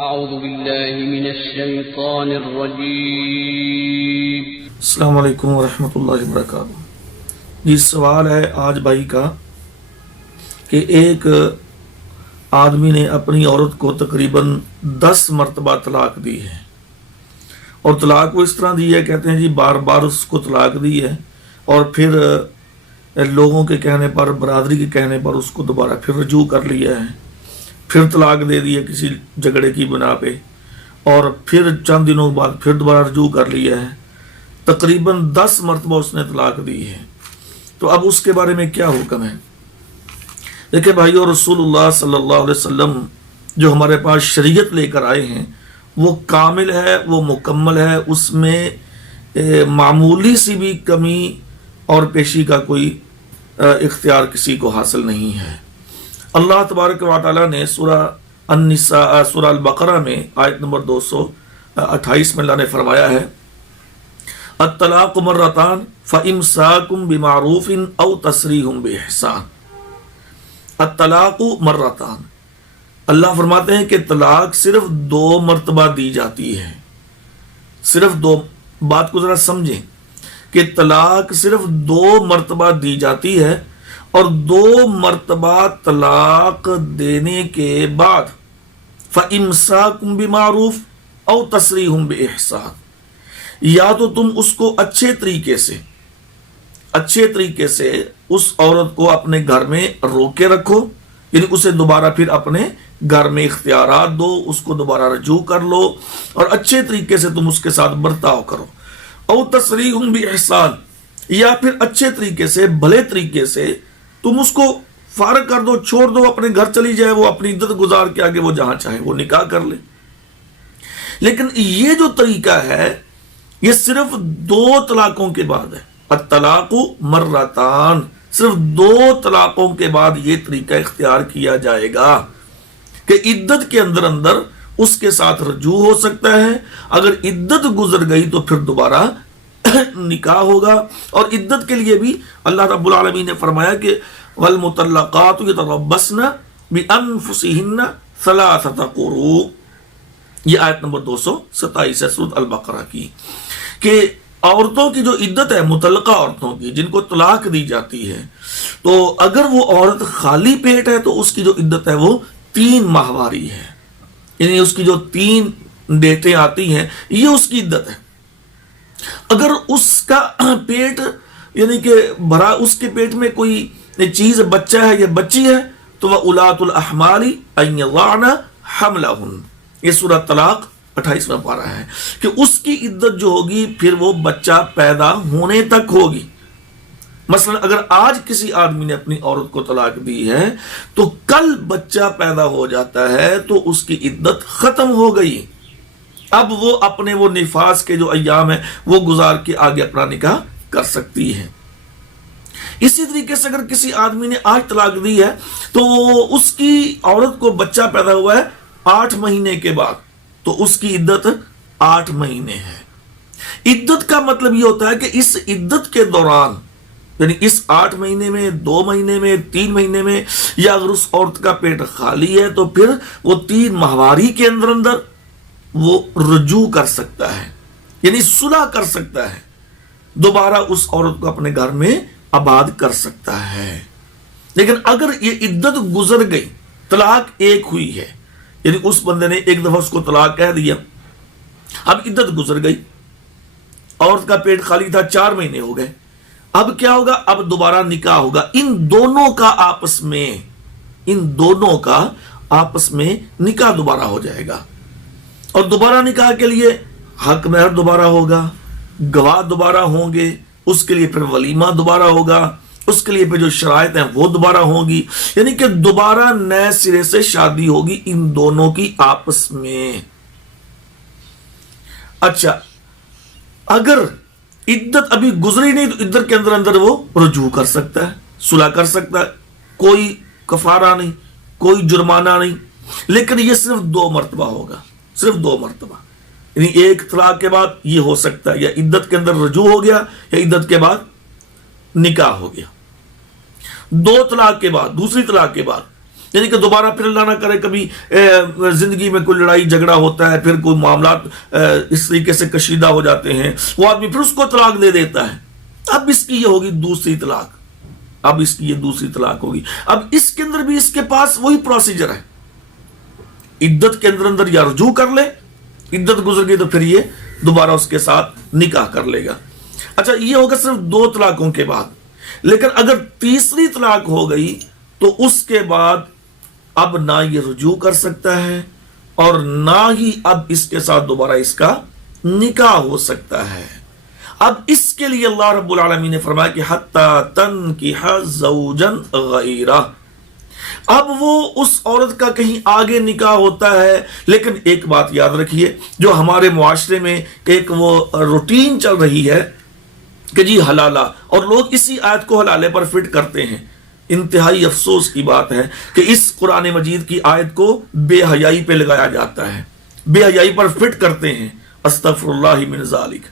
أعوذ بالله من الشيطان الرجيم. السلام علیکم ورحمۃ اللہ وبرکاتہ. جی سوال ہے آج بھائی کا کہ ایک آدمی نے اپنی عورت کو تقریباً 10 مرتبہ طلاق دی ہے، اور طلاق وہ اس طرح دی ہے، کہتے ہیں جی بار بار اس کو طلاق دی ہے، اور پھر لوگوں کے کہنے پر، برادری کے کہنے پر اس کو دوبارہ پھر رجوع کر لیا ہے، پھر طلاق دے دی ہے کسی جھگڑے کی بنا پہ، اور پھر چند دنوں بعد پھر دوبارہ رجوع کر لیا ہے. تقریباً 10 مرتبہ اس نے طلاق دی ہے. تو اب اس کے بارے میں کیا حکم ہے؟ دیکھیں بھائیو، رسول اللہ صلی اللہ علیہ وسلم جو ہمارے پاس شریعت لے کر آئے ہیں وہ کامل ہے، وہ مکمل ہے، اس میں معمولی سی بھی کمی اور پیشی کا کوئی اختیار کسی کو حاصل نہیں ہے. اللہ تبارک و تعالیٰ نے سورہ النساء، سورہ البقرہ میں آیت نمبر 228 میں اللہ نے فرمایا ہے الطلاق مرتان فامساک بمعروف او تسریح باحسان. الطلاق مرتان، اللہ فرماتے ہیں کہ طلاق صرف 2 مرتبہ دی جاتی ہے. صرف 2، بات کو ذرا سمجھیں کہ طلاق صرف 2 مرتبہ دی جاتی ہے، اور 2 مرتبہ طلاق دینے کے بعد فامساک بمعروف او تسریح باحسان، یا تو تم اس کو اچھے طریقے سے اس عورت کو اپنے گھر میں روکے رکھو، یعنی اسے دوبارہ پھر اپنے گھر میں اختیارات دو، اس کو دوبارہ رجوع کر لو، اور اچھے طریقے سے تم اس کے ساتھ برتاؤ کرو. او تسریح باحسان، یا پھر اچھے طریقے سے، بھلے طریقے سے تم اس کو فارغ کر دو، چھوڑ دو، اپنے گھر چلی جائے، وہ اپنی عدت گزار کے آگے وہ جہاں چاہے وہ نکاح کر لے. لیکن یہ جو طریقہ ہے یہ صرف 2 طلاقوں کے بعد ہے. الطلاق مرتان، صرف 2 طلاقوں کے بعد یہ طریقہ اختیار کیا جائے گا کہ عدت کے اندر اس کے ساتھ رجوع ہو سکتا ہے. اگر عدت گزر گئی تو پھر دوبارہ نکاح ہوگا. اور عدت کے لیے بھی اللہ رب العالمین نے فرمایا کہ والمطلقات یتربصن بانفسہن 3 قروء، یہ آیت نمبر 227 ہے سورۃ البقرہ کی، کہ عورتوں کی جو عدت ہے، مطلقہ عورتوں کی جن کو طلاق دی جاتی ہے، تو اگر وہ عورت خالی پیٹ ہے تو اس کی جو عدت ہے وہ 3 ماہواری ہے، یعنی اس کی جو 3 ڈیٹیں آتی ہیں یہ اس کی عدت ہے. اگر اس کا پیٹ یعنی کہ بھرا، اس کے پیٹ میں کوئی چیز، بچہ ہے یا بچی ہے، تو وہ اولات الاحمال ان یضعن حملہن، یہ سورہ طلاق 28واں پارہ ہے، کہ اس کی عدت جو ہوگی پھر وہ بچہ پیدا ہونے تک ہوگی. مثلا اگر آج کسی آدمی نے اپنی عورت کو طلاق دی ہے تو کل بچہ پیدا ہو جاتا ہے تو اس کی عدت ختم ہو گئی. اب وہ اپنے وہ نفاس کے جو ایام ہیں وہ گزار کے آگے اپنا نکاح کر سکتی ہے. اسی طریقے سے اگر کسی آدمی نے آج طلاق دی ہے تو اس کی عورت کو بچہ پیدا ہوا ہے 8 مہینے کے بعد، تو اس کی عدت 8 مہینے ہے. عدت کا مطلب یہ ہوتا ہے کہ اس عدت کے دوران، یعنی اس 8 مہینے میں، 2 مہینے میں، 3 مہینے میں، یا اگر اس عورت کا پیٹ خالی ہے تو پھر وہ 3 ماہواری کے اندر وہ رجوع کر سکتا ہے، یعنی صلح کر سکتا ہے، دوبارہ اس عورت کو اپنے گھر میں آباد کر سکتا ہے. لیکن اگر یہ عدت گزر گئی، طلاق 1 ہوئی ہے، یعنی اس بندے نے ایک دفعہ اس کو طلاق کہہ دیا، اب عدت گزر گئی، عورت کا پیٹ خالی تھا، 4 مہینے ہو گئے، اب کیا ہوگا؟ اب دوبارہ نکاح ہوگا. ان دونوں کا آپس میں نکاح دوبارہ ہو جائے گا. اور دوبارہ نکاح کے لیے حق مہر دوبارہ ہوگا، گواہ دوبارہ ہوں گے، اس کے لیے پھر ولیمہ دوبارہ ہوگا، اس کے لیے پھر جو شرائط ہیں وہ دوبارہ ہوں گی، یعنی کہ دوبارہ نئے سرے سے شادی ہوگی ان دونوں کی آپس میں. اچھا، اگر عدت ابھی گزری نہیں تو عدت کے اندر وہ رجوع کر سکتا ہے، صلح کر سکتا ہے، کوئی کفارہ نہیں، کوئی جرمانہ نہیں. لیکن یہ صرف 2 مرتبہ ہوگا، صرف 2 مرتبہ، یعنی 1 طلاق کے بعد یہ ہو سکتا ہے، یا عدت کے اندر رجوع ہو گیا، یا عدت کے بعد نکاح ہو گیا. 2 طلاق کے بعد، دوسری طلاق کے بعد یعنی کہ دوبارہ پھر اللہ نہ کرے کبھی زندگی میں کوئی لڑائی جھگڑا ہوتا ہے، پھر کوئی معاملات اس طریقے سے کشیدہ ہو جاتے ہیں، وہ آدمی پھر اس کو طلاق دے دیتا ہے، اب اس کی یہ ہوگی دوسری طلاق، اب اس کی یہ دوسری طلاق ہوگی۔ اب اس کے اندر بھی اس کے پاس وہی پروسیجر ہے، عدت کے اندر یا رجوع کر لے، عدت گزر گئی تو پھر یہ دوبارہ اس کے ساتھ نکاح کر لے گا۔ اچھا، یہ ہوگا صرف 2 طلاقوں کے بعد، لیکن اگر تیسری طلاق ہو گئی تو اس کے بعد اب نہ یہ رجوع کر سکتا ہے اور نہ ہی اب اس کے ساتھ دوبارہ اس کا نکاح ہو سکتا ہے۔ اب اس کے لیے اللہ رب العالمین نے فرمایا کہ حَتَّى تَنْكِحَ زَوْجًا غَيْرَهُ، اب وہ اس عورت کا کہیں آگے نکاح ہوتا ہے، لیکن ایک بات یاد رکھیے، جو ہمارے معاشرے میں ایک وہ روٹین چل رہی ہے کہ جی حلالہ، اور لوگ اسی آیت کو حلالے پر فٹ کرتے ہیں۔ انتہائی افسوس کی بات ہے کہ اس قرآن مجید کی آیت کو بے حیائی پہ لگایا جاتا ہے، بے حیائی پر فٹ کرتے ہیں۔ استغفر اللہ من ذالک۔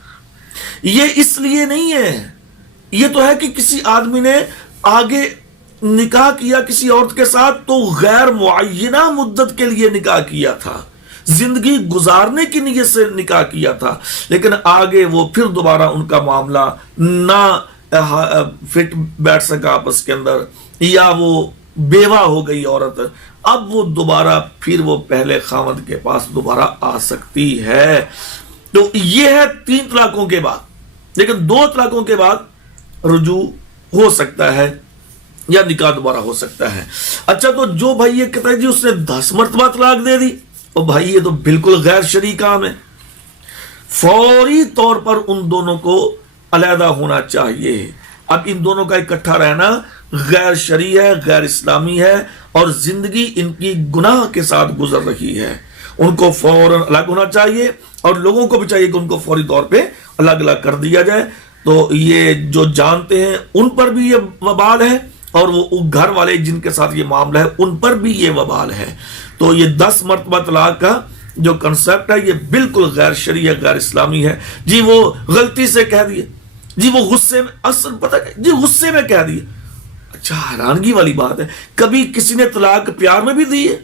یہ اس لیے نہیں ہے، یہ تو ہے کہ کسی آدمی نے آگے نکاح کیا کسی عورت کے ساتھ تو غیر معینہ مدت کے لیے نکاح کیا تھا، زندگی گزارنے کی نیت سے نکاح کیا تھا، لیکن آگے وہ پھر دوبارہ ان کا معاملہ نہ فٹ بیٹھ سکا آپس کے اندر، یا وہ بیوہ ہو گئی عورت، اب وہ دوبارہ پھر وہ پہلے خاوند کے پاس دوبارہ آ سکتی ہے۔ تو یہ ہے 3 طلاقوں کے بعد، لیکن 2 طلاقوں کے بعد رجوع ہو سکتا ہے یا نکاح دوبارہ ہو سکتا ہے۔ اچھا، تو جو بھائی یہ کہتا ہے جی اس نے 10 مرتبہ طلاق دے دی، اور بھائی یہ تو بالکل غیر شرعی کام ہے، فوری طور پر ان دونوں کو علیحدہ ہونا چاہیے۔ اب ان دونوں کا اکٹھا رہنا غیر شرعی ہے، غیر اسلامی ہے، اور زندگی ان کی گناہ کے ساتھ گزر رہی ہے، ان کو فوراً الگ ہونا چاہیے، اور لوگوں کو بھی چاہیے کہ ان کو فوری طور پہ الگ الگ کر دیا جائے۔ تو یہ جو جانتے ہیں ان پر بھی یہ وبال ہے، اور وہ گھر والے جن کے ساتھ یہ معاملہ ہے ان پر بھی یہ وبال ہے۔ تو یہ 10 مرتبہ طلاق کا جو کنسپٹ ہے یہ بالکل غیر شرعی ہے، غیر اسلامی ہے۔ جی وہ غلطی سے کہہ دیے، جی وہ غصے میں، اصل پتہ جی غصے میں کہہ دیے۔ اچھا، حیرانگی والی بات ہے، کبھی کسی نے طلاق پیار میں بھی دی ہے،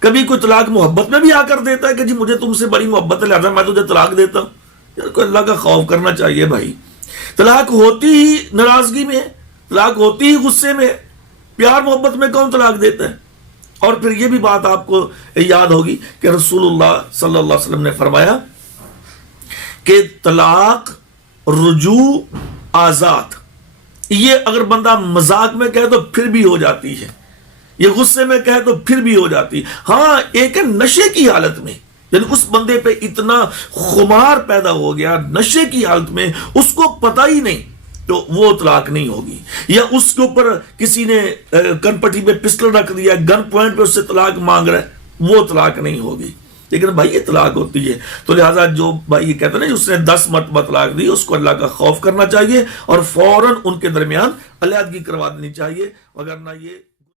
کبھی کوئی طلاق محبت میں بھی آ کر دیتا ہے کہ جی مجھے تم سے بڑی محبت ہے لہذا میں تجھے طلاق دیتا ہوں۔ یار کوئی اللہ کا خوف کرنا چاہیے بھائی، طلاق ہوتی ہی ناراضگی میں، طلاق ہوتی ہی غصے میں، پیار محبت میں کون طلاق دیتا ہے؟ اور پھر یہ بھی بات آپ کو یاد ہوگی کہ رسول اللہ صلی اللہ علیہ وسلم نے فرمایا کہ طلاق، رجوع، آزاد، یہ اگر بندہ مذاق میں کہے تو پھر بھی ہو جاتی ہے، یہ غصے میں کہے تو پھر بھی ہو جاتی ہے۔ ہاں، ایک ہے نشے کی حالت میں، یعنی اس بندے پہ اتنا خمار پیدا ہو گیا نشے کی حالت میں، اس کو پتہ ہی نہیں، تو وہ طلاق نہیں ہوگی۔ یا اس کے اوپر کسی نے کن پٹی پہ پسٹل رکھ دیا، گن پوائنٹ پہ اس سے طلاق مانگ رہا ہے، وہ طلاق نہیں ہوگی۔ لیکن بھائی یہ طلاق ہوتی ہے، تو لہٰذا جو بھائی یہ کہتے ہیں نا اس نے 10 مرتبہ طلاق دی، اس کو اللہ کا خوف کرنا چاہیے اور فوراً ان کے درمیان علیحدگی کروا دینی چاہیے، وگرنہ یہ